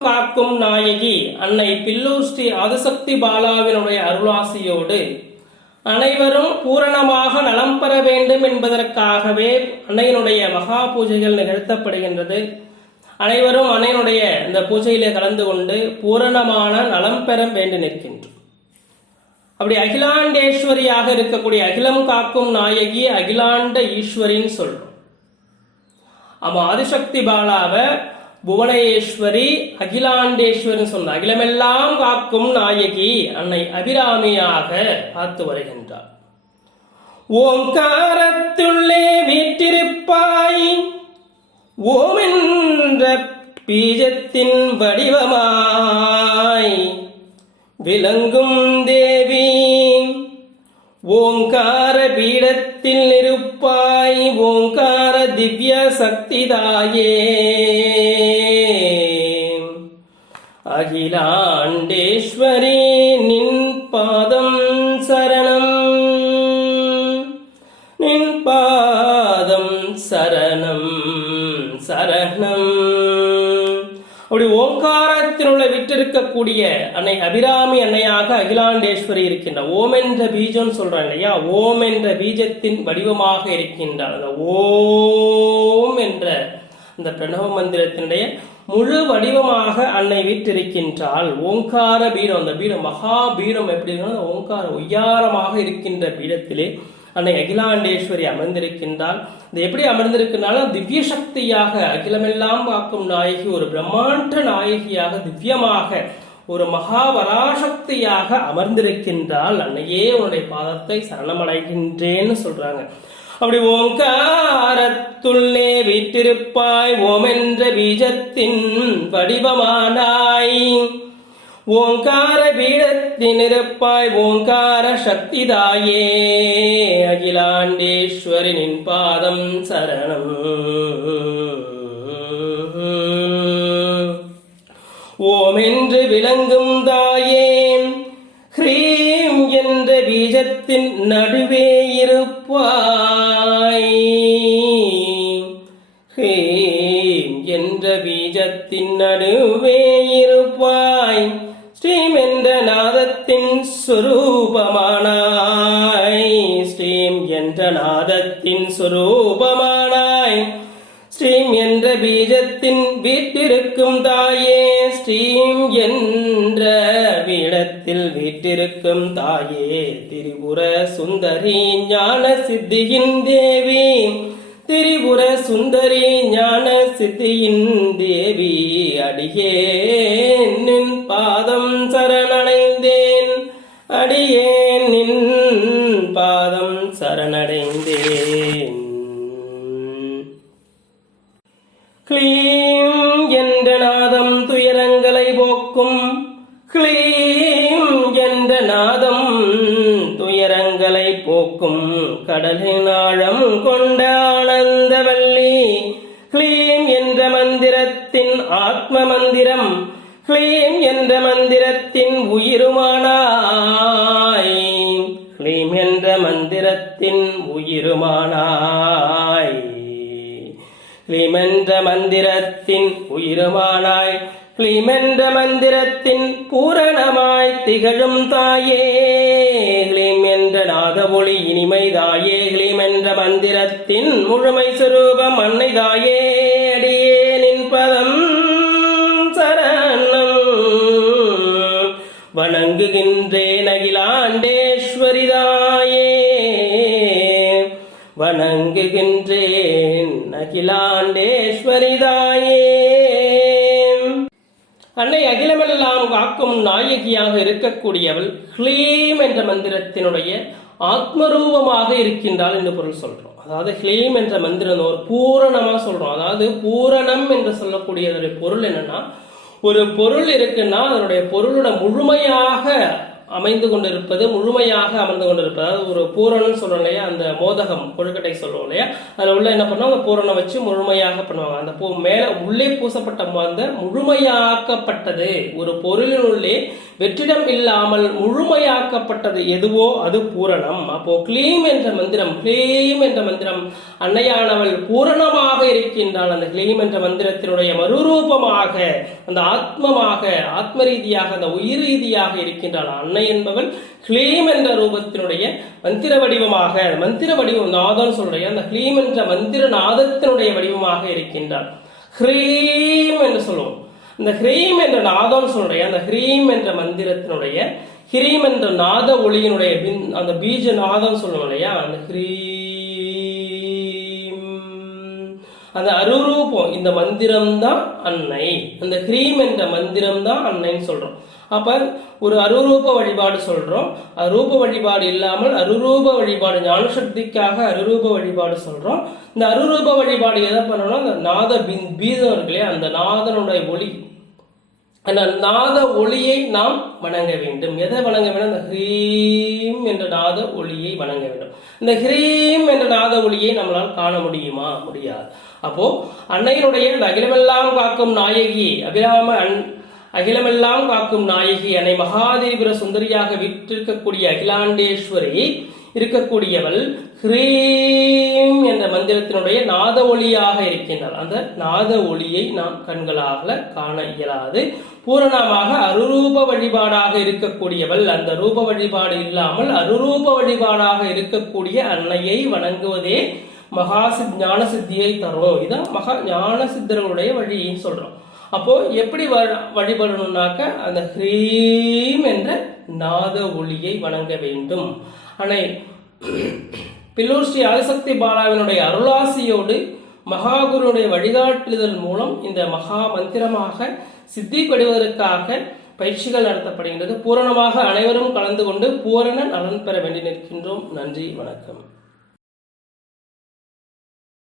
காக்கும் நாயகி அன்னை பில்லூர் ஸ்ரீ ஆதிசக்தி பாலாவினுடைய அருளாசியோடு அனைவரும் பூரணமாக நலம் பெற வேண்டும் என்பதற்காகவே அன்னையினுடைய மகா பூஜைகள் நிகழ்த்தப்படுகின்றது. அனைவரும் அன்னையினுடைய இந்த பூஜையிலே கலந்து கொண்டு பூரணமான நலம் பெற வேண்டி நிற்கின்றோம். அப்படி அகிலாண்டேஸ்வரியாக இருக்கக்கூடிய அகிலம் காக்கும் நாயகி அகிலாண்ட ஈஸ்வரின்னு சொல்றோம் ஆமா ஆதிசக்தி பாலாவை புவனேஸ்வரி அகிலாண்டேஸ்வரி சொன்ன அகிலமெல்லாம் காக்கும் நாயகி அன்னை அபிராமியாக பார்த்து வருகின்றார். ஓங்காரத்துள்ளே வீற்றிருப்பாய் ஓமென்ற பீஜத்தின் வடிவமாய் விளங்கும் ஓங்கார பீடத்தில் இருப்பாய் ஓங்கார திவ்ய சக்திதாயே. அகிலாண்டேஸ்வரி நின் பாதம் சர இருக்கக்கூடிய அன்னை அபிராமி அன்னையாக அகிலாண்டேஸ்வரி இருக்கின்ற ஓம் என்ற பீஜம் சொல்றாங்க இல்லையா? ஓம் என்ற பீஜத்தின் வடிவமாக இருக்கின்றார். அந்த ஓம் என்ற அந்த பிரணவ மந்திரத்தினுடைய முழு வடிவமாக அன்னை வீட்டிருக்கின்றால் ஓங்கார பீடம் அந்த பீடம் மகா பீடம் எப்படி இருக்குன்னா ஓங்கார ஒய்யாரமாக இருக்கின்ற பீடத்திலே அன்னை அகிலாண்டேஸ்வரி அமர்ந்திருக்கின்றாள். இது எப்படி அமர்ந்திருக்கின்றாலும் திவ்ய சக்தியாக அகிலமெல்லாம் பார்க்கும் நாயகி ஒரு பிரம்மாண்ட நாயகியாக திவ்யமாக ஒரு மகா வராசக்தியாக அமர்ந்திருக்கின்றால் அன்னையே உன்னுடைய பாதத்தை சரணமடைகின்றேன்னு சொல்றாங்க. அப்படி ஓங்காரத்துள்ளே வீட்டிருப்பாய் ஓமென்ற பீஜத்தின் வடிவமானாய். ஓங்கார பீடத்தின் இருப்பாய் ஓங்கார சக்திதாயே அகிலாண்டேஸ்வரினின் பாதம் சரணம். ஓம் என்று விளங்கும் தாயே ஹ்ரீம் என்ற பீஜத்தின் நடுவே இருப்பாய். ஹ்ரீம் என்ற பீஜத்தின் நடுவே நாதத்தின் சுரூபமானாய். ஸ்ரீம் என்ற பீஜத்தின் வீட்டிருக்கும் தாயே ஸ்ரீம் என்ற பீடத்தில் வீட்டிருக்கும் தாயே திரிபுர சுந்தரி ஞான சித்தியின் தேவி. திரிபுர சுந்தரி ஞான சித்தியின் தேவி அடியே நின் பாதம் சர துயரங்களை போக்கும். கிளீம் என்ற நாதம் துயரங்களை போக்கும். கடலின் ஆழம் கொண்ட ஆனந்தவல்லி கிளீம் என்ற மந்திரத்தின் ஆத்ம மந்திரம். கிளீம் என்ற மந்திரத்தின் உயிருமானாய். கிளீம் என்ற மந்திரத்தின் உயிருமானாய். கிளிமென்ற மந்திரத்தின் உயிருமானாய் கிளிமென்ற மந்திரத்தின் பூரணமாய் திகழும் தாயே கிளிம் என்ற நாதவொளி இனிமை தாயே கிளிம் என்ற மந்திரத்தின் முழுமை சுரூபம் அன்னை தாயே அடியேனின் பதம் சரணம். வணங்குகின்றேன் அகிலாண்டேஸ்வரி தாயே வணங்குகின்றேன் அகிலாண்டேஸ்வரிதாயே அன்னை அகிலமெல்லாம் காக்கும் நாயகியாக இருக்கக்கூடியவள் ஹ்லீம் என்ற மந்திரத்தினுடைய ஆத்மரூபமாக இருக்கின்றாள் என்று பொருள் சொல்றோம். அதாவது ஹ்லீம் என்ற மந்திரம் ஒரு பூரணமா சொல்றோம். அதாவது பூரணம் என்று சொல்லக்கூடியதோடைய பொருள் என்னன்னா ஒரு பொருள் இருக்குன்னா அதனுடைய பொருளோட முழுமையாக அமைந்து கொண்டிருப்பது முழுமையாக அமர்ந்து கொண்டிருப்பது. அதாவது ஒரு பூரணம்னு சொல்றோம் இல்லையா? அந்த மோதகம் கொழுக்கட்டை சொல்லுவோம் இல்லையா? அதில் உள்ள என்ன பண்ணுவாங்க? பூரணம் வச்சு முழுமையாக பண்ணுவாங்க. அந்த பூ மேலே உள்ளே பூசப்பட்ட அந்த முழுமையாக்கப்பட்டது. ஒரு பொருளினுள்ளே வெற்றிடம் இல்லாமல் முழுமையாக்கப்பட்டது எதுவோ அது பூரணம். அப்போ க்ளீம் என்ற மந்திரம் கிளீம் என்ற மந்திரம் அன்னையானவள் பூரணமாக இருக்கின்றாள். அந்த க்ளீம் என்ற மந்திரத்தினுடைய மறுரூபமாக அந்த ஆத்மமாக ஆத்ம ரீதியாக அந்த உயிர் ரீதியாக இருக்கின்றாள். அன்னை என்பவள் க்ளீம் என்ற ரூபத்தினுடைய மந்திர வடிவமாக மந்திர வடிவம் நாதம் சொல்லுடைய அந்த க்ளீம் என்ற மந்திர நாதத்தினுடைய வடிவமாக இருக்கின்றான். ஹ்ரீம் என்று சொல்லுவோம். இந்த ஹ்ரீம் என்ற நாதம் சொல்லுடைய அந்த ஹ்ரீம் என்ற மந்திரத்தினுடைய ஹிரீம் என்ற நாத ஒளியினுடைய பின் அந்த பீஜ நாதம் சொல்லுவோம் இல்லையா? அந்த ஹ்ரீம். அந்த அருரூபம் இந்த மந்திரம் தான் அன்னை. அந்த ஹ்ரீம் என்ற மந்திரம் தான் அன்னைன்னு சொல்றோம். அப்ப ஒரு அருரூப வழிபாடு சொல்றோம். அரூப வழிபாடு இல்லாமல் அருரூப வழிபாடு ஞானசக்திக்காக அருரூப வழிபாடு சொல்றோம். இந்த அருரூப வழிபாடு எதை பண்ணணும்னா அந்த நாத பின் பீதம் இருக்கு அந்த நாதனுடைய ஒளி. அந்த நாத ஒளியை நாம் வணங்க வேண்டும். எதை வணங்க வேண்டும்? அந்த ஹ்ரீம் என்ற நாத ஒளியை வணங்க வேண்டும். இந்த ஹ்ரீம் என்ற நாத ஒளியை நம்மளால் காண முடியுமா? முடியாது. அப்போ அன்னையினுடைய இந்த அகிலமெல்லாம் காக்கும் நாயகி அபிராம அன் அகிலமெல்லாம் காக்கும் நாயகி அன்னை மகாதேவிர சுந்தரியாக விற்றிருக்கக்கூடிய அகிலாண்டேஸ்வரி இருக்கக்கூடியவள் ஹ்ரீம் என்ற மந்திரத்தினுடைய நாத ஒளியாக இருக்கின்றாள். அந்த நாத ஒளியை நாம் கண்களாக காண இயலாது. பூரணமாக அருரூப வழிபாடாக இருக்கக்கூடியவள் அந்த ரூப வழிபாடு இல்லாமல் அருரூப வழிபாடாக இருக்கக்கூடிய அன்னையை வணங்குவதே மகா சித் ஞான சித்தியை தரும். இதான் மகா ஞான சித்தர்களுடைய வழின்னு சொல்றோம். அப்போது எப்படி வ- வழிபடணும்னாக்க அந்த ஹ்ரீம் என்ற நாத ஒளியை வணங்க வேண்டும். அன்னை பில்லூர் ஸ்ரீ ஆதிசக்தி பாலாவினுடைய அருளாசியோடு மகாகுருனுடைய வழிகாட்டுதல் மூலம் இந்த மகா மந்திரமாக சித்தி பெறுவதற்காக பயிற்சிகள் நடத்தப்படுகின்றது. பூரணமாக அனைவரும் கலந்து கொண்டு பூரண நலன் பெற வேண்டி நிற்கின்றோம். நன்றி வணக்கம்.